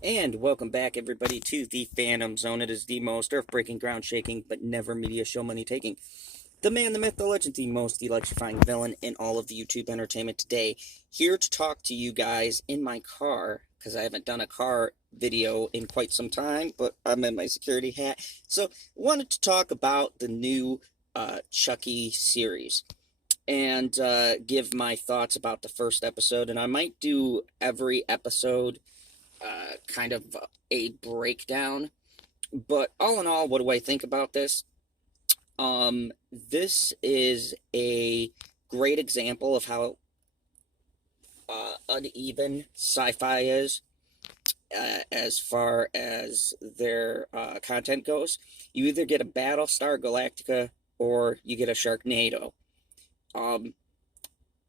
And welcome back, everybody, to the Phantom Zone. It is the most earth-breaking, ground-shaking, but never media show money-taking. The man, the myth, the legend, the most electrifying villain in all of YouTube entertainment today. Here to talk to you guys in my car, because I haven't done a car video in quite some time, but I'm in my security hat. So, wanted to talk about the new Chucky series and give my thoughts about the first episode. And I might do every episode kind of a breakdown. But all in all, what do I think about this? This is a great example of how uneven sci-fi is as far as their content goes. You either get a Battlestar Galactica or you get a Sharknado.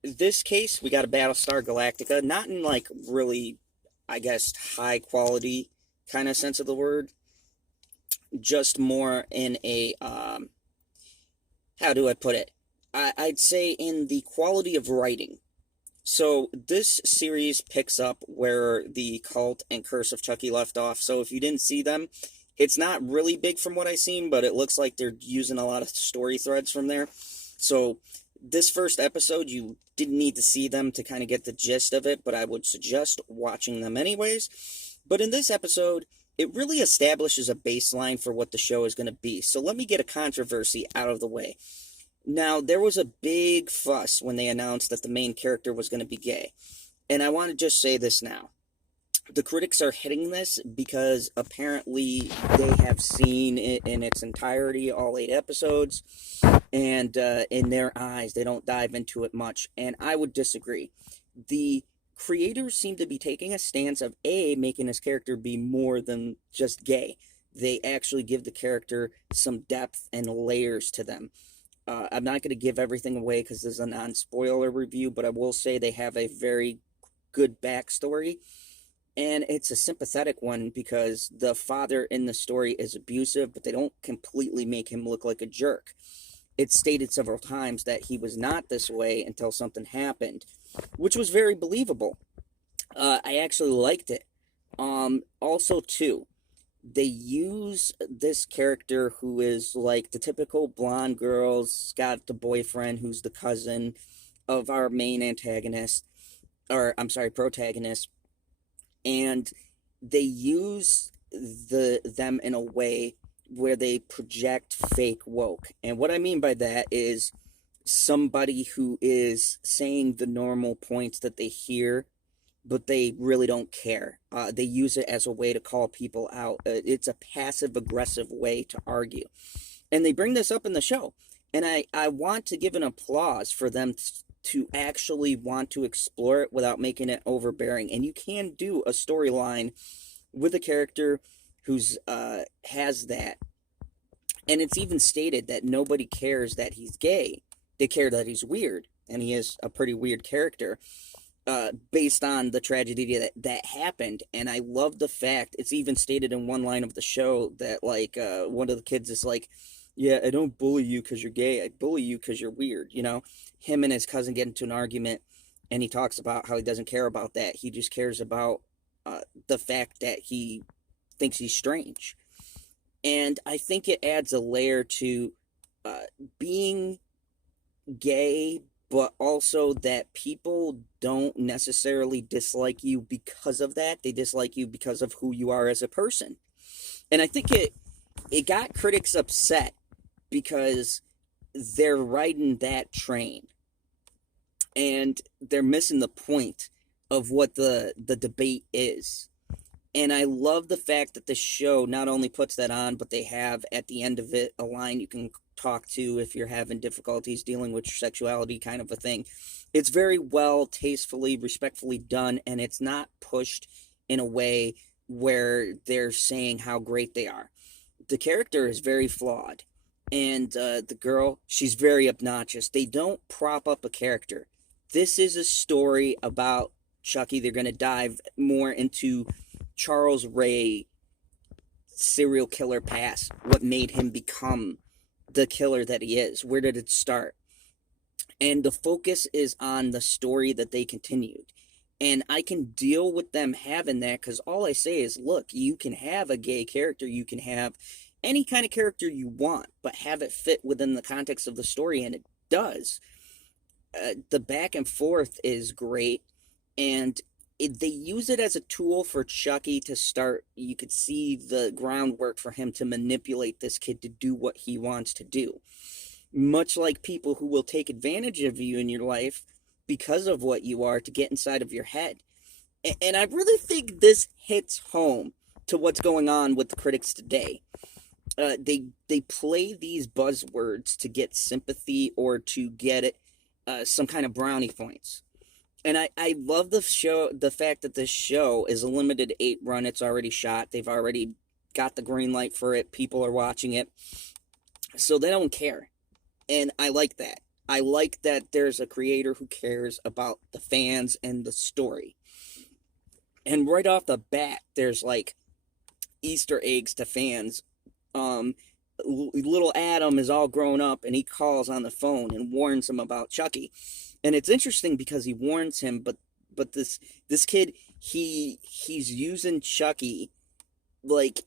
This case, we got a Battlestar Galactica, not in like really, I guess, high quality kind of sense of the word, just more in a, how do I put it? I'd say in the quality of writing. So this series picks up where the Cult and Curse of Chucky left off. So if you didn't see them, it's not really big from what I've seen, but it looks like they're using a lot of story threads from there. So this first episode, you didn't need to see them to kind of get the gist of it, but I would suggest watching them anyways. But in this episode, it really establishes a baseline for what the show is going to be. So let me get a controversy out of the way. Now, there was a big fuss when they announced that the main character was going to be gay. And I want to just say this now. The critics are hitting this because apparently they have seen it in its entirety, all 8 episodes, and in their eyes, they don't dive into it much, and I would disagree. The creators seem to be taking a stance of, A, making this character be more than just gay. They actually give the character some depth and layers to them. I'm not going to give everything away because this is a non-spoiler review, but I will say they have a very good backstory. And it's a sympathetic one because the father in the story is abusive, but they don't completely make him look like a jerk. It's stated several times that he was not this way until something happened, which was very believable. I actually liked it. Also, too, they use this character who is like the typical blonde girl's got the boyfriend who's the cousin of our main antagonist, or I'm sorry, protagonist. And they use them in a way where they project fake woke. And what I mean by that is somebody who is saying the normal points that they hear, but they really don't care. They use it as a way to call people out. It's a passive-aggressive way to argue. And they bring this up in the show. And I want to give an applause for them to actually want to explore it without making it overbearing. And you can do a storyline with a character who's has that. And it's even stated that nobody cares that he's gay. They care that he's weird. And he is a pretty weird character based on the tragedy that happened. And I love the fact, it's even stated in one line of the show that, like, one of the kids is like, yeah, I don't bully you because you're gay. I bully you because you're weird, you know? Him and his cousin get into an argument, and he talks about how he doesn't care about that. He just cares about the fact that he thinks he's strange. And I think it adds a layer to being gay, but also that people don't necessarily dislike you because of that. They dislike you because of who you are as a person. And I think it got critics upset because they're riding that train and they're missing the point of what the debate is. And I love the fact that the show not only puts that on, but they have at the end of it a line you can talk to if you're having difficulties dealing with your sexuality, kind of a thing. It's very well, tastefully, respectfully done, and it's not pushed in a way where they're saying how great they are. The character is very flawed. And the girl, she's very obnoxious. They don't prop up a character. This is a story about Chucky. They're going to dive more into Charles Ray serial killer past. What made him become the killer that he is? Where did it start? And the focus is on the story that they continued. And I can deal with them having that, because all I say is, look, you can have a gay character, you can have any kind of character you want, but have it fit within the context of the story, and it does. The back and forth is great, and they use it as a tool for Chucky to start. You could see the groundwork for him to manipulate this kid to do what he wants to do. Much like people who will take advantage of you in your life because of what you are to get inside of your head. And I really think this hits home to what's going on with the critics today. They play these buzzwords to get sympathy or to get some kind of brownie points. And I love the fact that this show is a limited 8 run. It's already shot. They've already got the green light for it. People are watching it. So they don't care. And I like that. I like that there's a creator who cares about the fans and the story. And right off the bat, there's like Easter eggs to fans. Little Adam is all grown up, and he calls on the phone and warns him about Chucky. And it's interesting because he warns him, but this kid, he's using Chucky, like,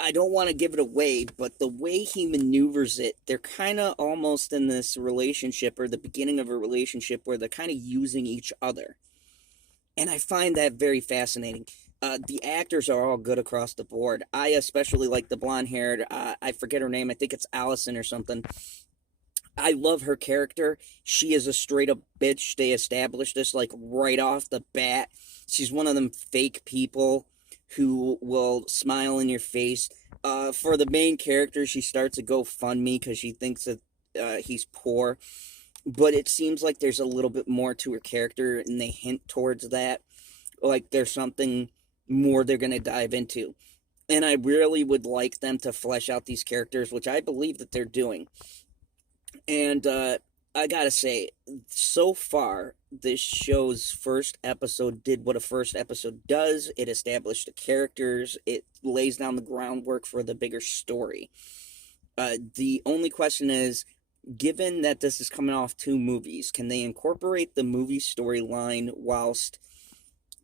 I don't want to give it away, but the way he maneuvers it, they're kind of almost in this relationship, or the beginning of a relationship, where they're kind of using each other. And I find that very fascinating. The actors are all good across the board. I especially like the blonde-haired, I forget her name, I think it's Allison or something. I love her character. She is a straight-up bitch. They established this, like, right off the bat. She's one of them fake people who will smile in your face. For the main character, she starts a GoFundMe because she thinks that he's poor. But it seems like there's a little bit more to her character, and they hint towards that. Like, there's something more they're going to dive into. And I really would like them to flesh out these characters, which I believe that they're doing. And I gotta say, so far, this show's first episode did what a first episode does. It established the characters. It lays down the groundwork for the bigger story. The only question is, given that this is coming off 2 movies, can they incorporate the movie storyline whilst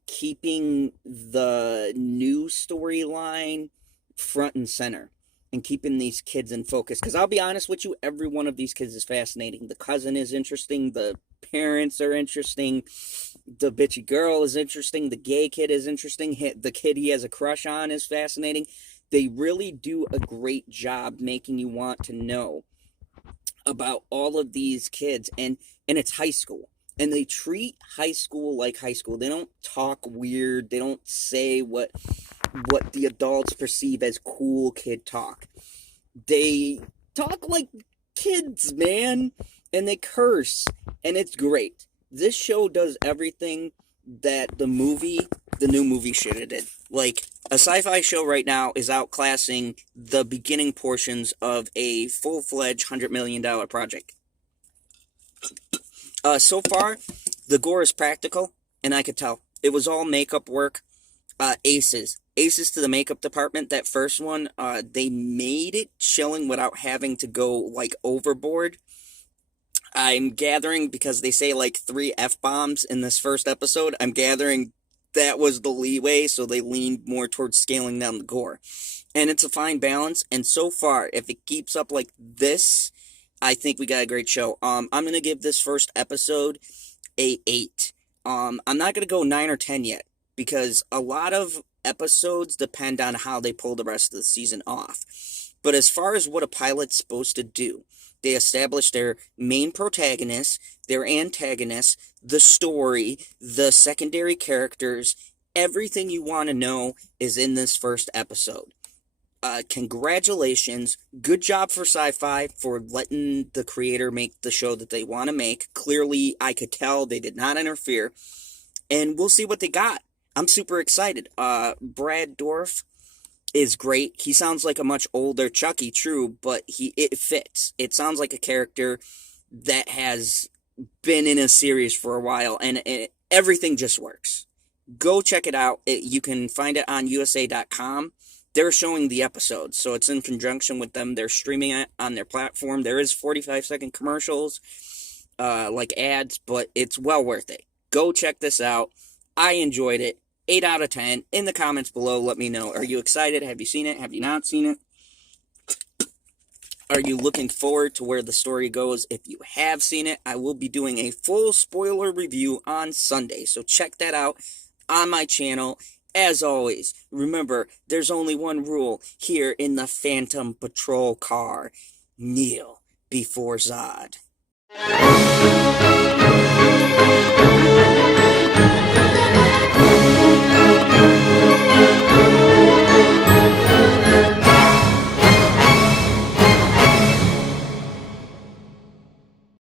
keeping the new storyline front and center? And keeping these kids in focus. Because I'll be honest with you, every one of these kids is fascinating. The cousin is interesting. The parents are interesting. The bitchy girl is interesting. The gay kid is interesting. The kid he has a crush on is fascinating. They really do a great job making you want to know about all of these kids. And it's high school. And they treat high school like high school. They don't talk weird. They don't say what the adults perceive as cool kid talk. They talk like kids, man, and they curse, and it's great. This show does everything that the new movie should have did. Like, a sci-fi show right now is outclassing the beginning portions of a full-fledged $100 million project. So far, the gore is practical, and I could tell. It was all makeup work. Aces to the makeup department. That first one, they made it chilling without having to go, like, overboard. I'm gathering, because they say, like, 3 F-bombs in this first episode, I'm gathering that was the leeway, so they leaned more towards scaling down the gore. And it's a fine balance, and so far, if it keeps up like this, I think we got a great show. I'm going to give this first episode a 8. I'm not going to go 9 or 10 yet, because a lot of episodes depend on how they pull the rest of the season off. But as far as what a pilot's supposed to do, they establish their main protagonist, their antagonist, the story, the secondary characters. Everything you want to know is in this first episode. Congratulations. Good job for Sci-Fi for letting the creator make the show that they want to make. Clearly, I could tell they did not interfere. And we'll see what they got. I'm super excited. Brad Dourif is great. He sounds like a much older Chucky, true, but it fits. It sounds like a character that has been in a series for a while, and everything just works. Go check it out. You can find it on USA.com. They're showing the episodes, so it's in conjunction with them. They're streaming it on their platform. There is 45-second commercials, like ads, but it's well worth it. Go check this out. I enjoyed it. 8 out of 10. In the comments below, let me know. Are you excited? Have you seen it? Have you not seen it? Are you looking forward to where the story goes? If you have seen it, I will be doing a full spoiler review on Sunday. So check that out on my channel. As always, remember, there's only one rule here in the Phantom Patrol car. Kneel before Zod.